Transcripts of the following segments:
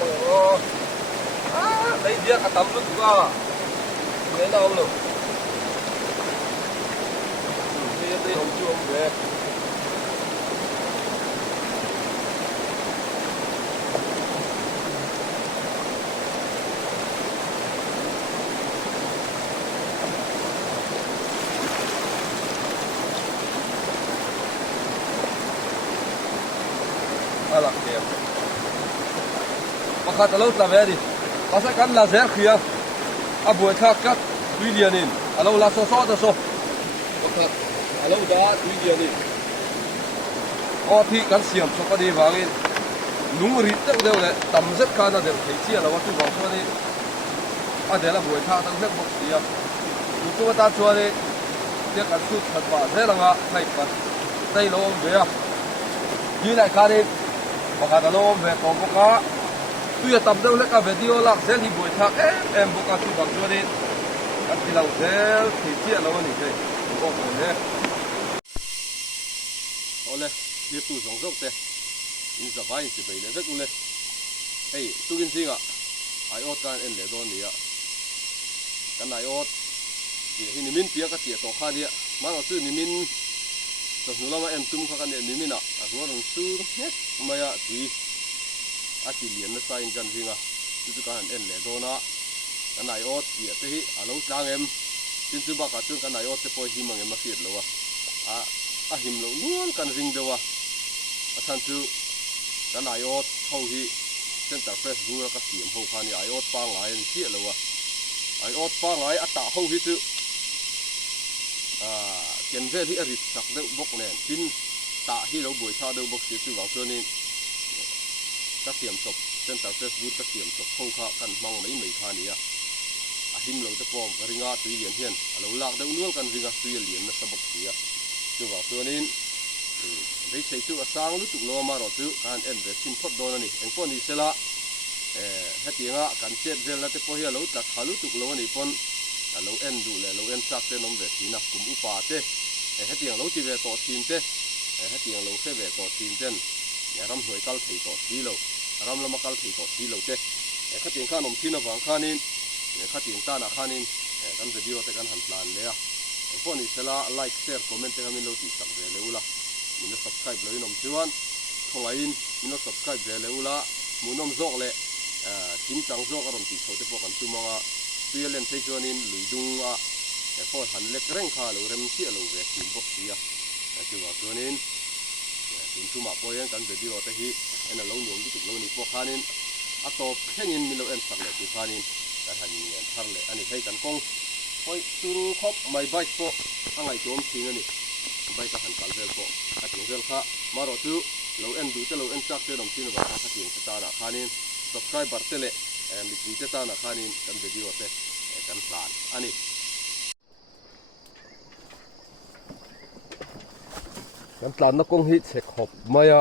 ông mọi người lấy điếc cả tấm luôn cả thế nào luôn đây hồng chuông về là kẹp mà khát lâu ta về đi ta sẽ cắn là dễ khía buổi thác cắt tuy liền in lâu là so ta so khát lâu đã tuy liền in thì cắn xiêm cho cái đi vàng in nung rít đâu đâu đấy tầm rất khá là đều thấy chia là what tu vàng cho đi để là buổi thác tăng rất bốc gì à chúng ta cho đi tiếc ăn chút thật quả thế là ngã này cả đây lâu về à như này cả đi mà cả lâu về còn có cá tuy tập đâu lấy cả video lạc sẽ thì buổi thác em có cả chụp bằng cho đi ăn thì lâu sẽ thì chia lâu này đây có còn đấy ole tiếp tục sống dốc thế như giờ vai thì phải lấy rất luôn hey tôi kinh gì ạ ai ốt can em để đón đi ạ cái này ốt thì hình mình tiếc cái tiền tổ khan đi ạ mà nó sư mình rồi nó làm em tum khan đi mình ạ nó làm sư hết mà ạ thì chỉ liền nó sai chân gì à tôi cái em để đón á cái này ốt thì thế lâu trang em xin sư bác cả cái này ốt thì phải hiểm em mà kiệt lâu à hiểm lâu luôn cái ring đâu à thành chú cái này ốt hầu hi center fresh vừa cái xiêm hầu khan này ốt pa ngay anh kiệt lâu à ốt pa ngay à tạo hầu hi chú kiến về thì rít sặc đâu bốc nè tin tạ hi lâu buổi sau đâu bốc xíu từ vào cho nên các xiêm sập center fresh vừa các xiêm sập hầu khan cần mong mấy khan này him lâu cho pom cái ringa tùy liền hiền lâu lạc đâu luôn cần ringa tùy liền nó sắp bốc xíu từ vào cho nên đấy xây chú sang lúc tục lo mà rồi chú anh em về xin phốt đôi này anh con đi xe la hết tiếng á cần chết về là cái po hier lâu đặt hà lúc tục lo này con lâu em đủ là lâu em sắc thế nông về thì na cũng upa thế hết tiếng lâu chỉ về tổ tin thế hết tiếng lâu sẽ về tổ tin thế nhà ram hồi cal thì tổ tí lâu ram làm cal thì tổ tí lâu thế hết tiếng khan ông tin là vàng khan in hết tiếng ta là khan in kan video te kan han plan le a phone ni sela like share comment te min lo ti sak ve le ula min subscribe lo inom chuan khonga in min subscribe ve le ula munom zok le tim chang zok arom ti thote po kan tumanga tuya len thei chuan in luidung a phone han lek reng kha lo rem ti lo ve tim box ya chuwa chuan in tun tuma poyen kan video te hi ena lo nuam ti lo ni po khanin a top hengin min lo en sak le ti khanin kan han yen thar le ani thei kan kong hoi turu khop mai bike po angai tom thing ani bike ka han kal vel po ka ting vel kha maro tu lo en du te lo en chak te dom tin ba ka ting te ta na khanin subscriber te le mi ting te ta na khanin kan video te kan plan ani kan plan na kong hi che khop mai a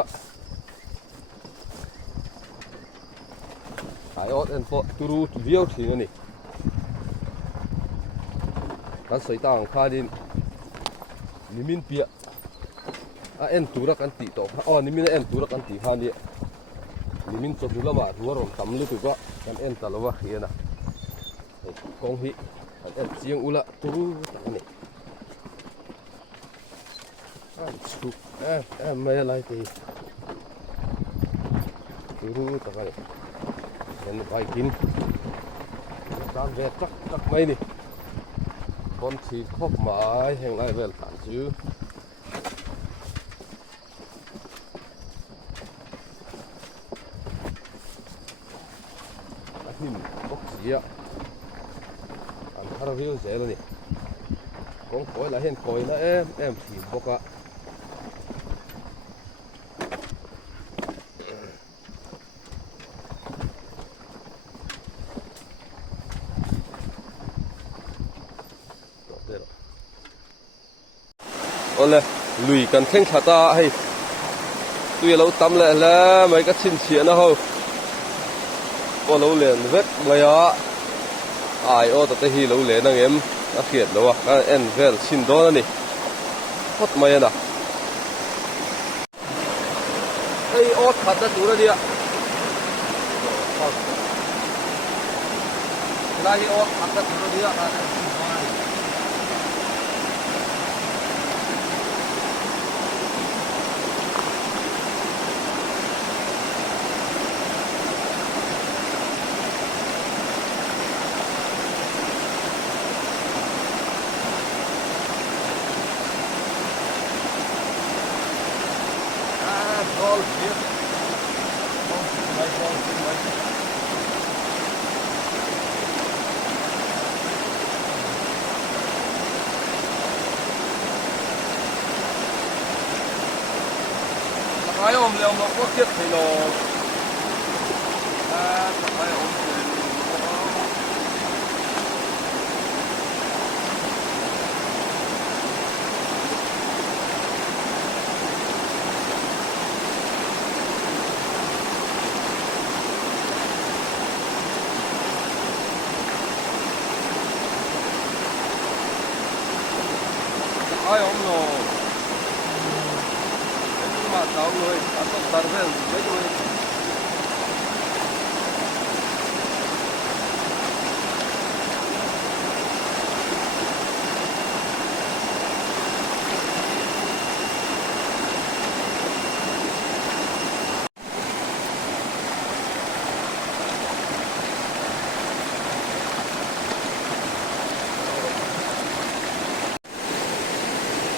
ai ot en po turu video thing ani kan soi tang kha din nimin pia en tura kan ti to nimin en tura kan ti kha ni nimin so dula ma ruarom tam lu tu ba kan en talawa hiana kong hi kan en chiang ula turu ni chu mai lai ti turu ta ka en vai kin dan ve tak mai ni con thì khóc mãi hiện lại về phản chứ hình bốc gì ạ anh thấy đâu hiểu dễ luôn nè con coi là hiện coi là em thì bốc ạ ole lùi cần khen khá ta hay tuy lâu tắm lại là mấy cái xin chuyện nó thôi có lâu liền vết mày á ai ô tao hi lâu liền anh em nó khiệt lâu à em về xin đó nè hot mày nè hay ô thật ra chú ra đi ạ لا هي أوت حتى تقولي أنا ball here. Ball. Ai om leo một quốc kiết thì nó ai om ai om nó mà tao người tao tao về mấy người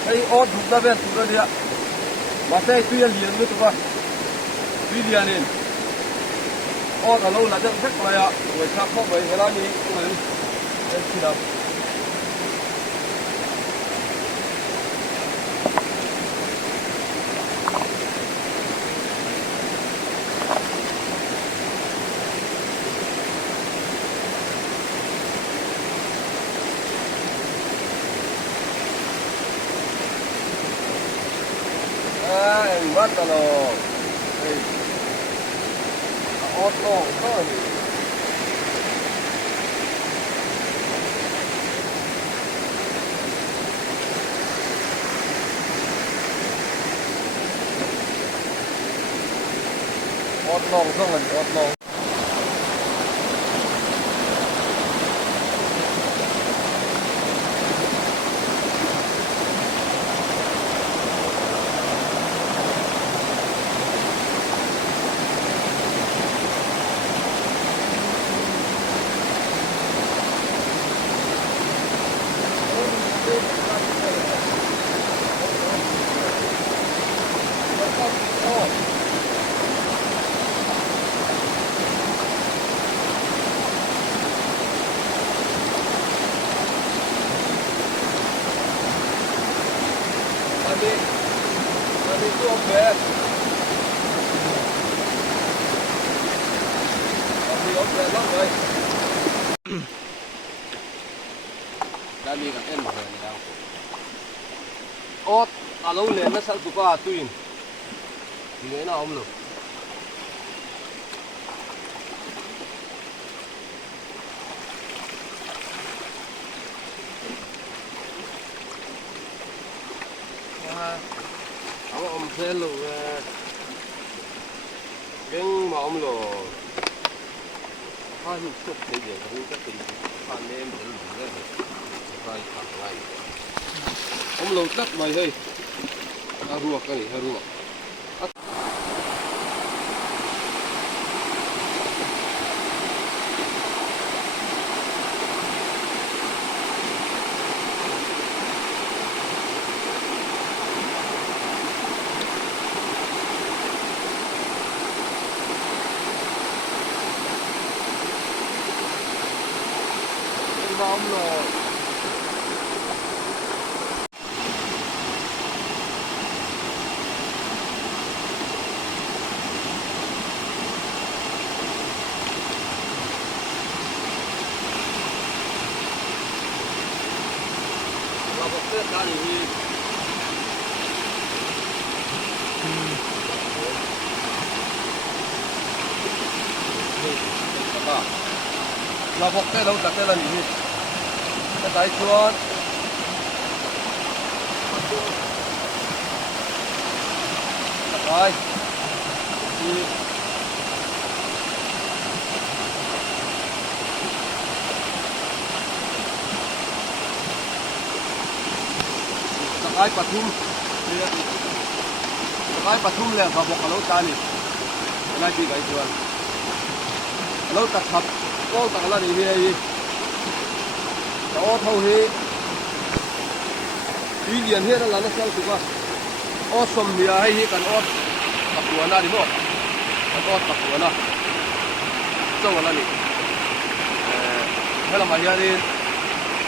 cái ớt chúng ta về chúng ta đi ạ mà đây tuy liền với tụi con tuy liền nên ớt ở lâu là rất thích này ạ người ta không phải cái đó gì người đây khi nào bắt là đây ớt to hơn ớt long xong rồi ớt long Nanti itu obat. Nanti obat lắm rồi. Đã đi gặp em một lần đâu. Ốt, lâu lên nó sao tụi con tuyên. Thì thế nào không được. Ông thế luôn cái mà ông lò hai lúc chụp thế gì cũng chắc tình phan em để luôn đấy rồi thẳng lại ông lò tắt mày hơi ruột cái này ruột bom rồi là một cái cá gì là một cái đâu đặt là gì cái tay chuột rồi ายปทุมเนี่ยสกายปทุมเลยครับบอกเราตานี่น่าจีไก่ชวนเราตัดขับก็ตัดอะไรดีเฮียแต่ว่าเท่าที่วิเดียนเฮียนั่นแหละนั่นคือว่าอสมเฮียให้กันอดตักหัวหน้าดิโม่กันอดตักหัวหน้าเจ้าอะไรนี่ให้เรามาเฮียนี่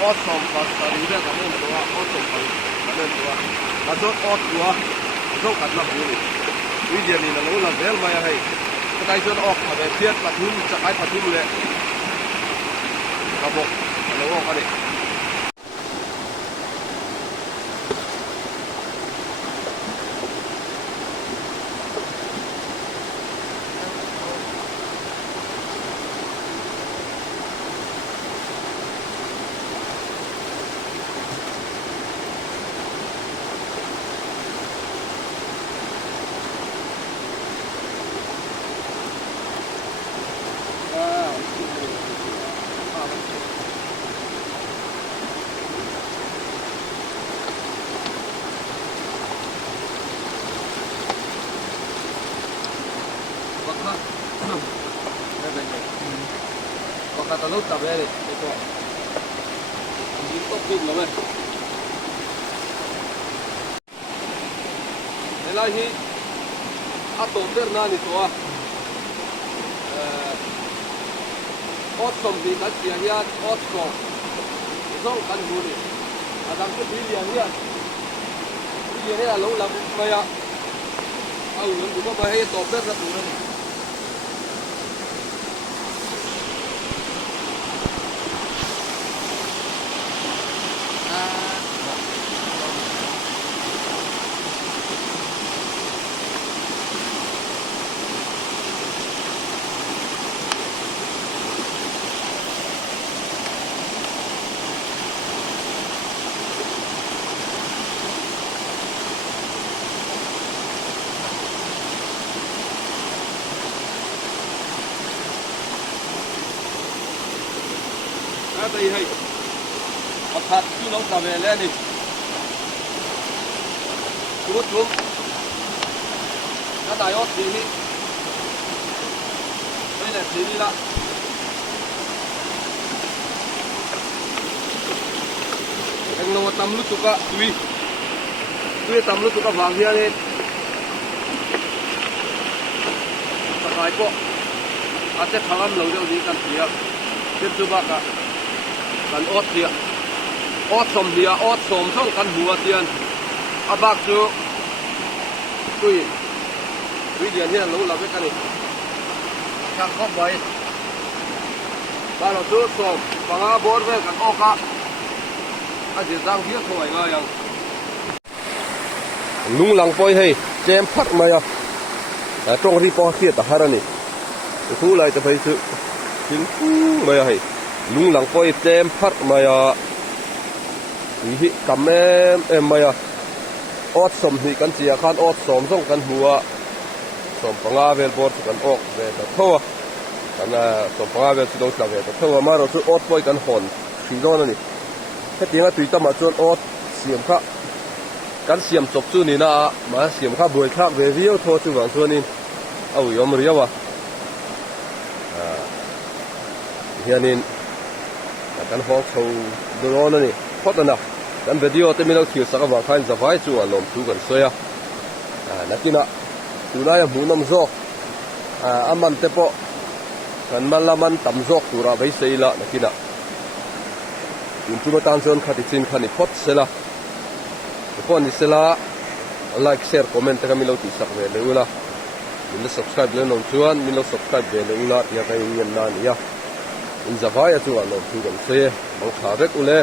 อดสมก็ตอนนี้เรื่องการเล่นตัวอดสมการเล่นตัวมาโดนอดตัวโดนกัดลับอยู่วิเดียนนี่เราเราเดินมาให้สกายชวนออกมาแบบเทียบปทุมสกายปทุมเลยระบบเราออกมาดิKata lu tak boleh itu. Itu pun lama. Lagi atau ternani tu ah. Otom di kat dia otom. Zong kan buli. Adam tu dia ni. Dia ni lalu lalu maya. Au lalu tu maya itu terus tu. Đây hay, một hạt chú nấu cà về lên đi, chú xuống, nó đại ớt gì đi, đây là gì đi đó, anh lo tăm lúc tụi cả, tuy tăm lúc tụi cả vàng kia đi, sạc hải bộ, anh sẽ thằng em lâu đâu gì cần gì á, tiếp tục bác ạ. Kan ot dia, ot som song kan hua tian, abak tu, kui dia ni lalu lalu kan ni, cak kau baik, kalau tu som, pangah bor ber kan oka, aje zang dia thôi ngay yang, lung lang poi hey, jam pat maya, trong ri po kia ta harani, tu lai ta phải sự, chính maya hey. Lung lang poi tem phat maya hi kam em maya ot som hi kan chia khan ot som song kan hua som panga vel bor kan ok ve ta thowa kan som panga vel chu dong ve ta thowa ma ro chu ot poi kan hon thi don ani he tinga tui ta ma chon ot siam kha kan siam chop chu ni na ma siam kha boi kha ve viu tho chu wang chuanin au yom riawa hianin kan hong thâu drone này hot na kan video te milo thiu saka wa khain zawai chu alom thu kan soya nakina tunaya munam zo aman te po kan malaman tam zok tura bai seila nakina intu tan zon khati chin khani phot sela phone ni sela like share comment ka milo ti sak ve leula min subscribe le non chuan milo subscribe ve leula ya kai yen na ni ya in zawai chu alom thu kan soya mong kha vek ule